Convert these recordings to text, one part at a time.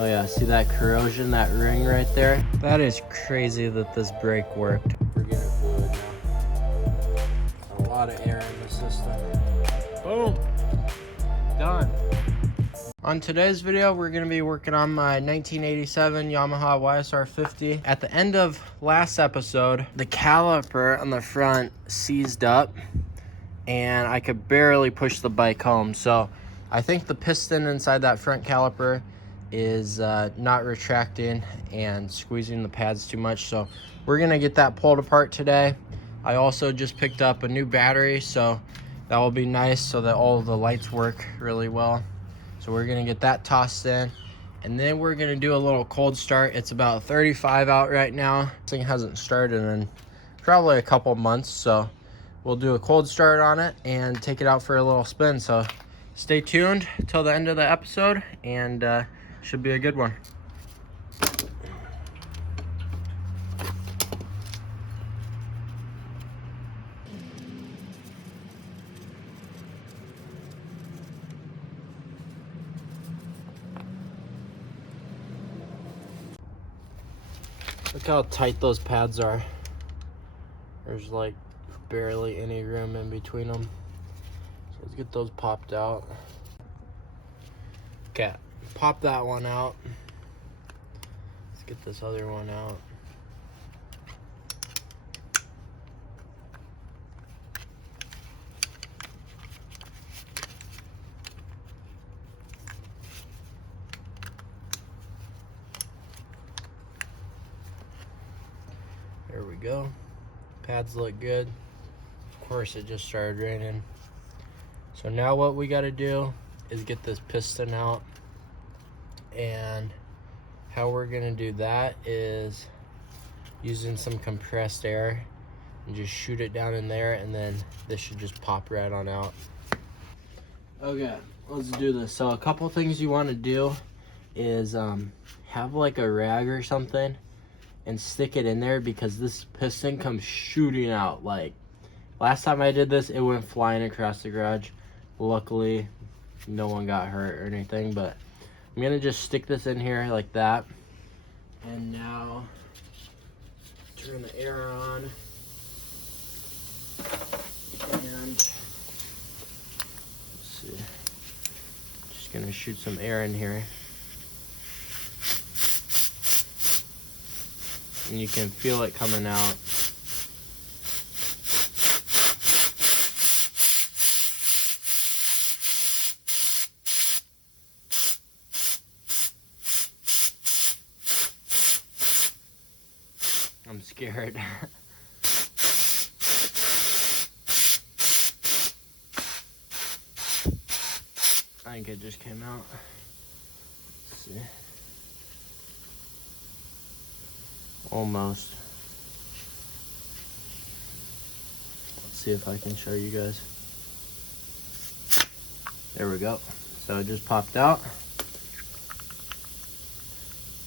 Oh yeah, see that corrosion, that ring right there? That is crazy that this brake worked. We're getting fluid now. A lot of air in the system. Boom, done. On today's video, we're gonna be working on my 1987 Yamaha YSR 50. At the end of last episode, the caliper on the front seized up and I could barely push the bike home. So I think the piston inside that front caliper is not retracting and squeezing the pads too much. So we're gonna get that pulled apart today. I also just picked up a new battery, so that will be nice so that all of the lights work really well. So we're gonna get that tossed in, and then we're gonna do a little cold start. It's about 35 out right now. This thing hasn't started in probably a couple months, so we'll do a cold start on it and take it out for a little spin. So stay tuned till the end of the episode, and should be a good one. Look how tight those pads are. There's like barely any room in between them. So let's get those popped out. Okay, pop that one out. Let's get this other one out. There we go. Pads look good. Of course, it just started raining. So now what we got to do is get this piston out. And how we're going to do that is using some compressed air and just shoot it down in there, and then this should just pop right on out. Okay, let's do this. So a couple things you want to do is have like a rag or something and stick it in there, because this piston comes shooting out. Like last time I did this, it went flying across the garage. Luckily, no one got hurt or anything, but I'm gonna just stick this in here like that. And now turn the air on. And let's see, just gonna shoot some air in here. And you can feel it coming out. I'm scared. I think it just came out. Let's see. Almost. Let's see if I can show you guys. There we go. So it just popped out.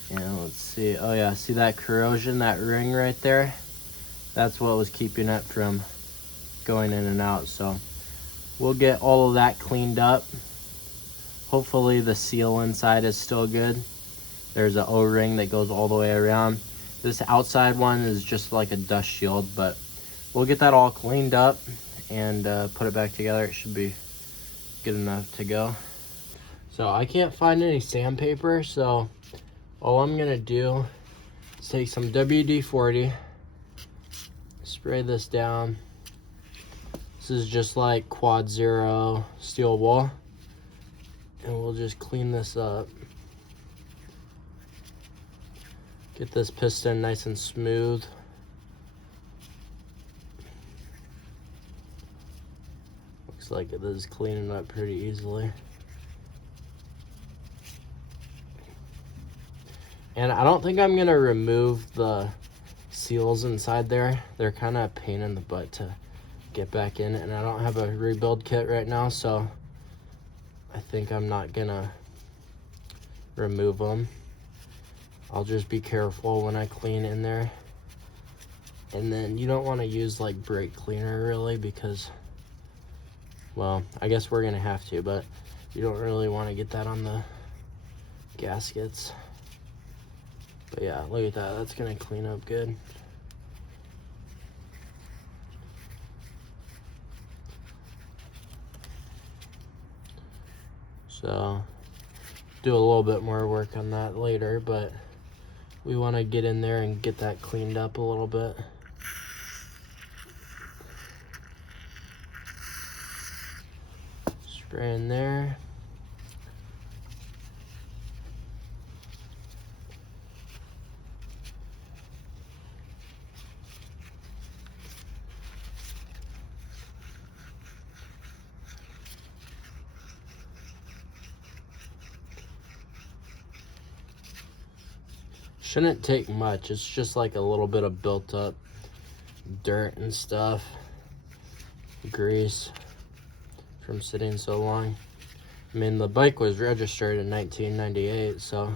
And let's see. Oh yeah, see that corrosion, that ring right there? That's what was keeping it from going in and out. So we'll get all of that cleaned up. Hopefully the seal inside is still good. There's an O-ring that goes all the way around. This outside one is just like a dust shield, but we'll get that all cleaned up and put it back together. It should be good enough to go. So I can't find any sandpaper, so all I'm gonna do is take some WD-40, spray this down. This is just like Quad Zero steel wool, and we'll just clean this up. Get this piston nice and smooth. Looks like it is cleaning up pretty easily. And I don't think I'm gonna remove the seals inside there. They're kind of a pain in the butt to get back in, and I don't have a rebuild kit right now, so I think I'm not gonna remove them. I'll just be careful when I clean in there. And then you don't want to use like brake cleaner really, because, well, I guess we're gonna have to, but you don't really want to get that on the gaskets. But yeah, look at that. That's gonna clean up good. So do a little bit more work on that later, but we want to get in there and get that cleaned up a little bit. Spray in there. Shouldn't take much. It's just like a little bit of built up dirt and stuff, grease from sitting so long. I mean, the bike was registered in 1998, so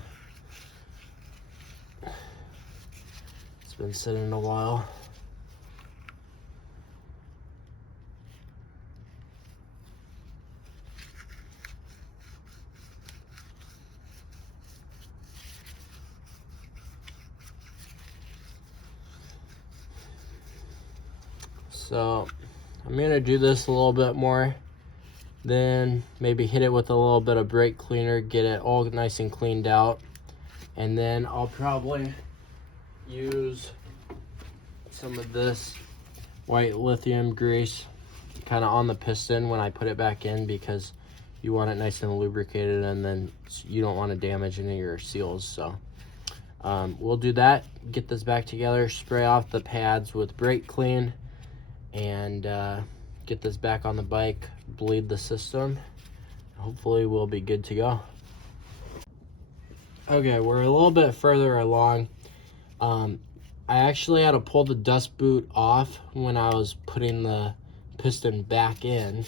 it's been sitting a while. So I'm gonna do this a little bit more, then maybe hit it with a little bit of brake cleaner, get it all nice and cleaned out, and then I'll probably use some of this white lithium grease kind of on the piston when I put it back in, because you want it nice and lubricated, and then you don't want to damage any of your seals. So we'll do that, get this back together, spray off the pads with brake clean, and get this back on the bike, bleed the system. Hopefully we'll be good to go. Okay, we're a little bit further along. I actually had to pull the dust boot off when I was putting the piston back in,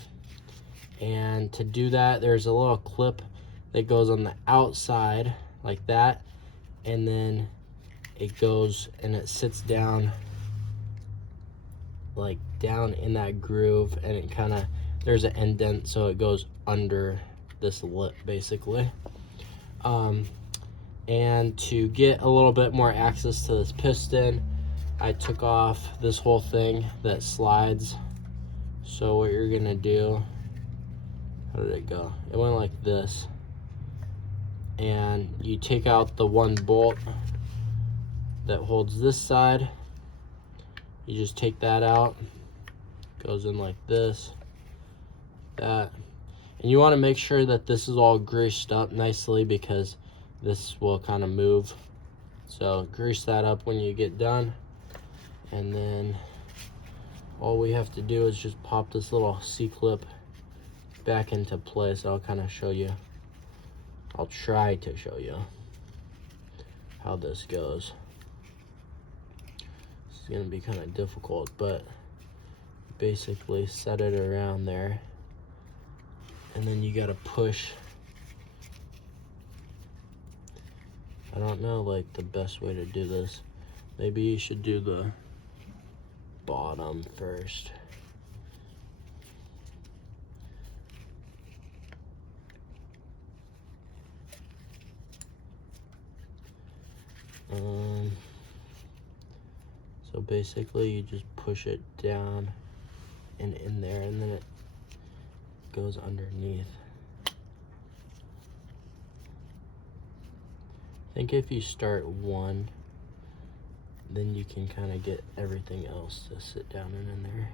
and to do that there's a little clip that goes on the outside like that, and then it goes and it sits down like down in that groove, and it kind of, there's an indent, so it goes under this lip basically. And to get a little bit more access to this piston, I took off this whole thing that slides. So what you're gonna do, how did it go? It went like this, and you take out the one bolt that holds this side. You just take that out, goes in like this, that, and you want to make sure that this is all greased up nicely, because this will kind of move. So grease that up when you get done, and then all we have to do is just pop this little C-clip back into place. I'll kind of show you, I'll try to show you how this goes. It's gonna be kind of difficult, but basically set it around there, and then you gotta push. I don't know like the best way to do this. Maybe you should do the bottom first. So basically you just push it down and in there, and then it goes underneath. I think if you start one, then you can kind of get everything else to sit down and in there.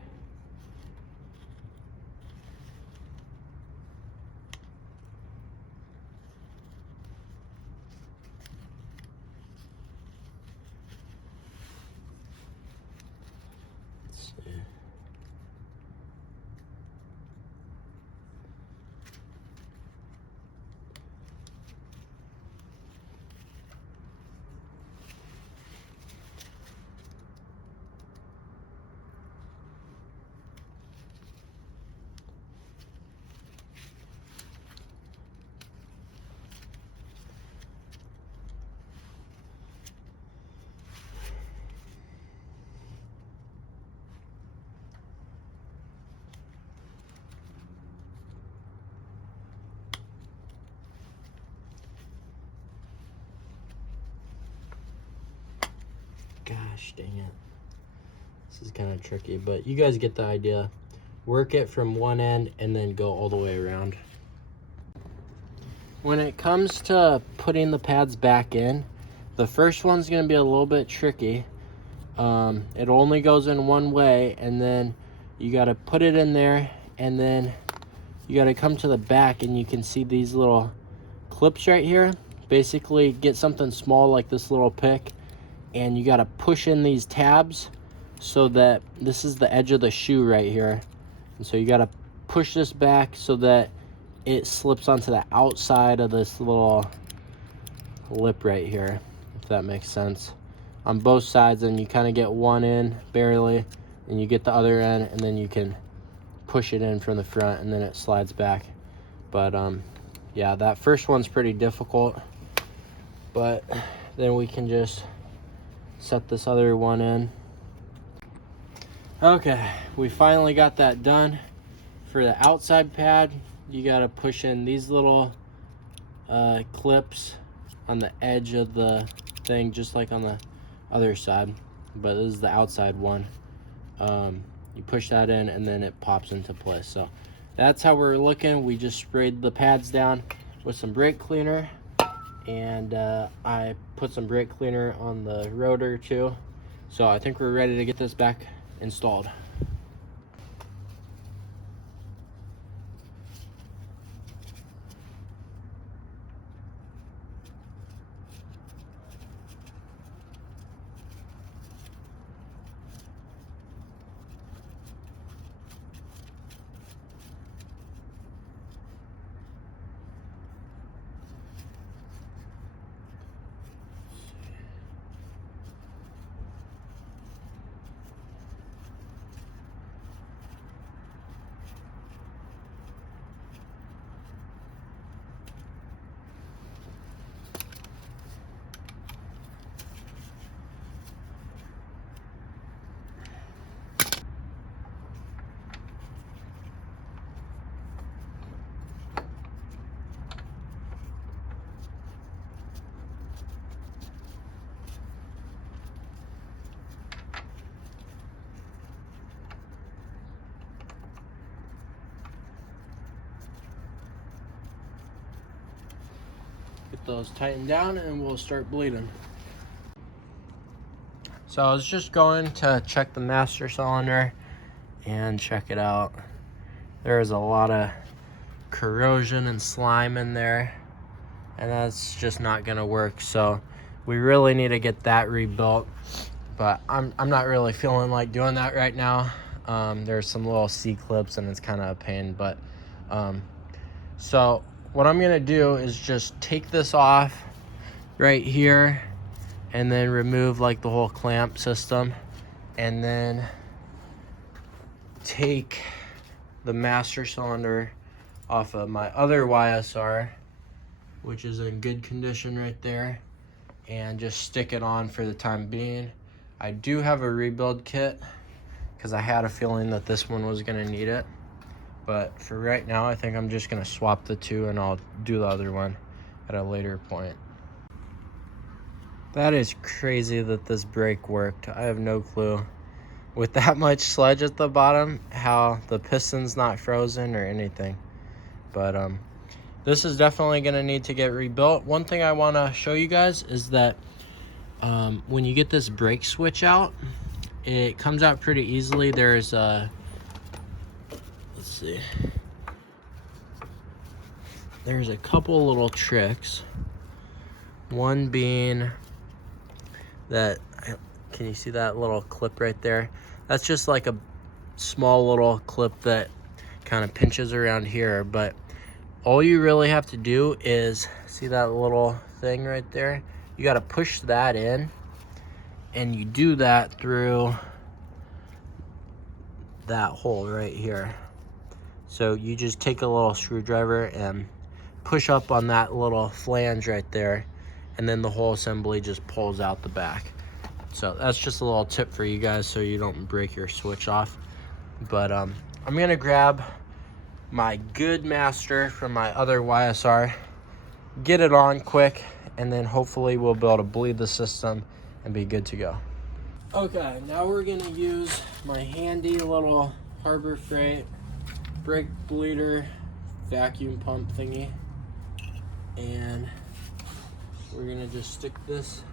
Gosh dang it. This is kind of tricky, but you guys get the idea. Work it from one end and then go all the way around. When it comes to putting the pads back in, the first one's going to be a little bit tricky. It only goes in one way, and then you got to put it in there, and then you got to come to the back, and you can see these little clips right here. Basically, get something small like this little pick, and you got to push in these tabs so that this is the edge of the shoe right here. And so you got to push this back so that it slips onto the outside of this little lip right here, if that makes sense, on both sides. And you kind of get one in barely, and you get the other end, and then you can push it in from the front, and then it slides back. But yeah, that first one's pretty difficult, but then we can just set this other one in. Okay, we finally got that done. For the outside pad, you got to push in these little clips on the edge of the thing, just like on the other side, but this is the outside one. You push that in, and then it pops into place. So that's how we're looking. We just sprayed the pads down with some brake cleaner, and I put some brake cleaner on the rotor too. So I think we're ready to get this back installed. Get those tightened down, and we'll start bleeding. So I was just going to check the master cylinder, and check it out. There's a lot of corrosion and slime in there, and that's just not gonna work. So we really need to get that rebuilt, but I'm not really feeling like doing that right now. There's some little C-clips, and it's kind of a pain, but so what I'm gonna do is just take this off right here, and then remove like the whole clamp system, and then take the master cylinder off of my other YSR, which is in good condition right there, and just stick it on for the time being. I do have a rebuild kit because I had a feeling that this one was gonna need it. But for right now, I think I'm just gonna swap the two, and I'll do the other one at a later point. That is crazy that this brake worked. I have no clue. With that much sludge at the bottom, how the piston's not frozen or anything. But this is definitely gonna need to get rebuilt. One thing I wanna show you guys is that when you get this brake switch out, it comes out pretty easily. There's a, let's see, there's a couple little tricks. One being that, can you see that little clip right there? That's just like a small little clip that kind of pinches around here, but all you really have to do is, see that little thing right there? You got to push that in, and you do that through that hole right here. So you just take a little screwdriver and push up on that little flange right there, and then the whole assembly just pulls out the back. So that's just a little tip for you guys so you don't break your switch off. But I'm gonna grab my good master from my other YSR, get it on quick, and then hopefully we'll be able to bleed the system and be good to go. Okay, now we're gonna use my handy little Harbor Freight brake bleeder vacuum pump thingy, and we're gonna just stick this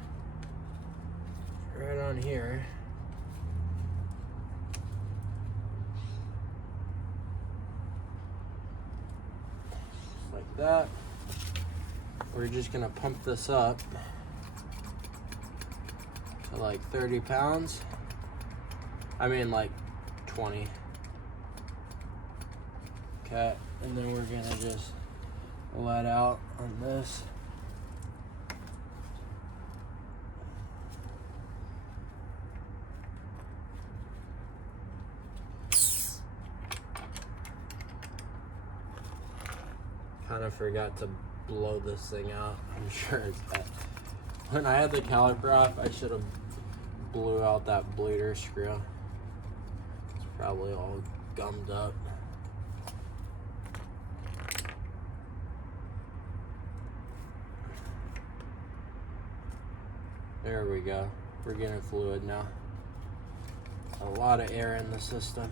right on here. Just like that. We're just gonna pump this up to like 30 pounds. I mean like 20. Okay, and then we're gonna just let out on this. Kind of forgot to blow this thing out. I'm sure it's bad. When I had the caliper off, I should have blew out that bleeder screw. It's probably all gummed up. There we go. We're getting fluid now. A lot of air in the system.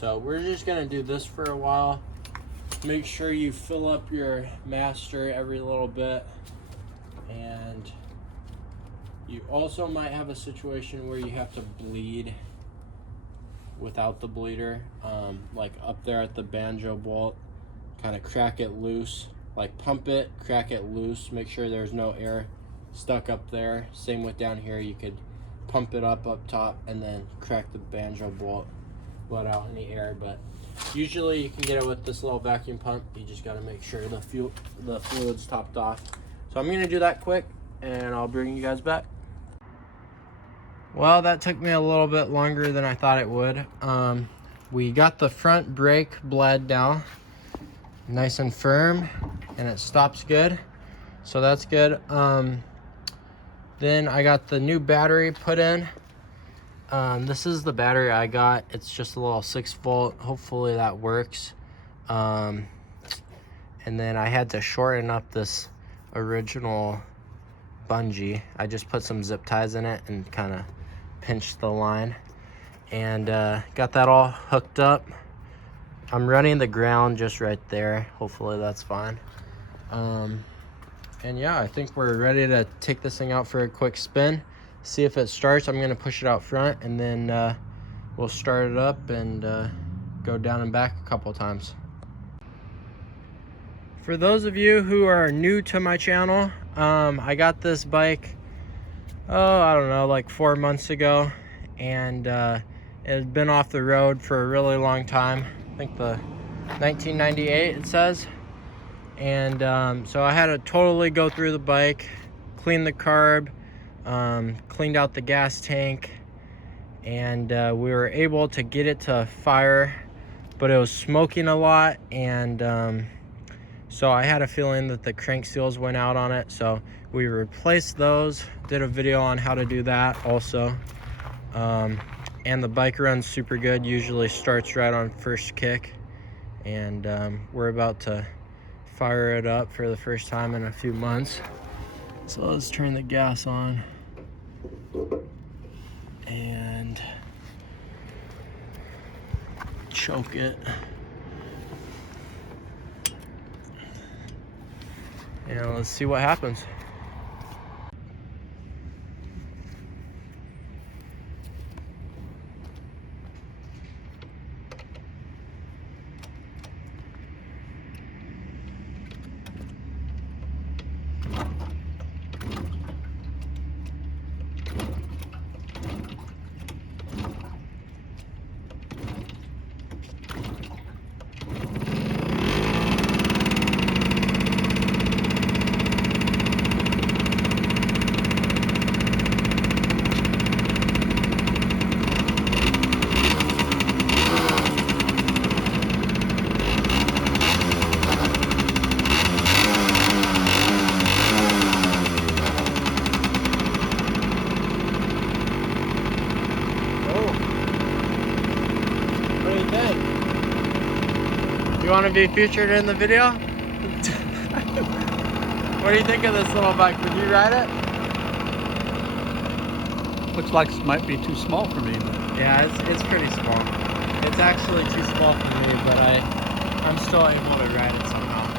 So we're just gonna do this for a while. Make sure you fill up your master every little bit, and you also might have a situation where you have to bleed without the bleeder, like up there at the banjo bolt. Kind of crack it loose, like pump it, crack it loose, make sure there's no air stuck up there. Same with down here, you could pump it up top and then crack the banjo bolt, let out any air. But usually you can get it with this little vacuum pump. You just got to make sure the fluid's topped off. So I'm gonna do that quick and I'll bring you guys back. Well, that took me a little bit longer than I thought it would. We got the front brake bled now, nice and firm, and it stops good, so that's good. Then I got the new battery put in. This is the battery I got. It's just a little 6-volt. Hopefully that works. And then I had to shorten up this original bungee. I just put some zip ties in it and kind of pinched the line, and got that all hooked up. I'm running the ground just right there. Hopefully that's fine. And yeah, I think we're ready to take this thing out for a quick spin, see if it starts. I'm gonna push it out front, and then we'll start it up and go down and back a couple times. For those of you who are new to my channel, I got this bike, I don't know, like 4 months ago, and it had been off the road for a really long time. I think the 1998 it says. And so I had to totally go through the bike, clean the carb, cleaned out the gas tank, and we were able to get it to fire, but it was smoking a lot, and so I had a feeling that the crank seals went out on it, so we replaced those. Did a video on how to do that also. And the bike runs super good, usually starts right on first kick, and we're about to fire it up for the first time in a few months. So let's turn the gas on and choke it. And let's see what happens. want to be featured in the video? What do you think of this little bike? Would you ride it? Looks like it might be too small for me, but Yeah, it's pretty small. It's actually too small for me, but I'm still able to ride it somehow.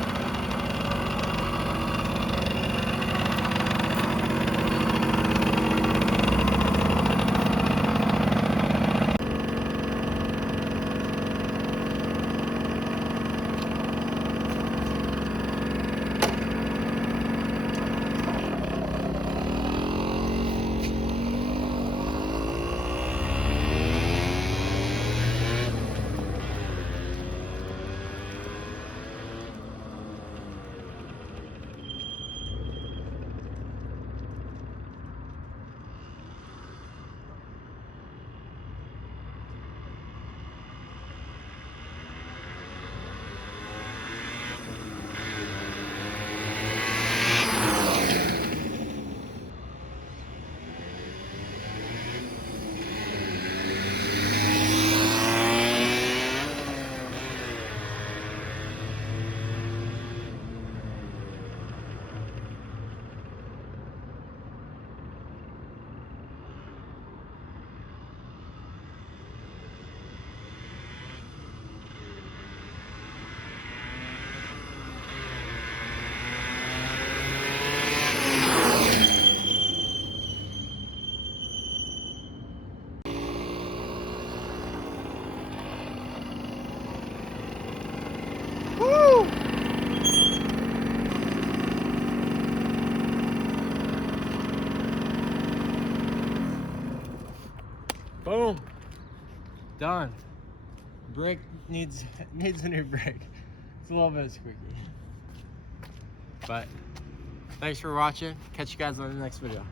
Woo! Boom. Done. Brake needs a new brake. It's a little bit squeaky. But thanks for watching. Catch you guys on the next video.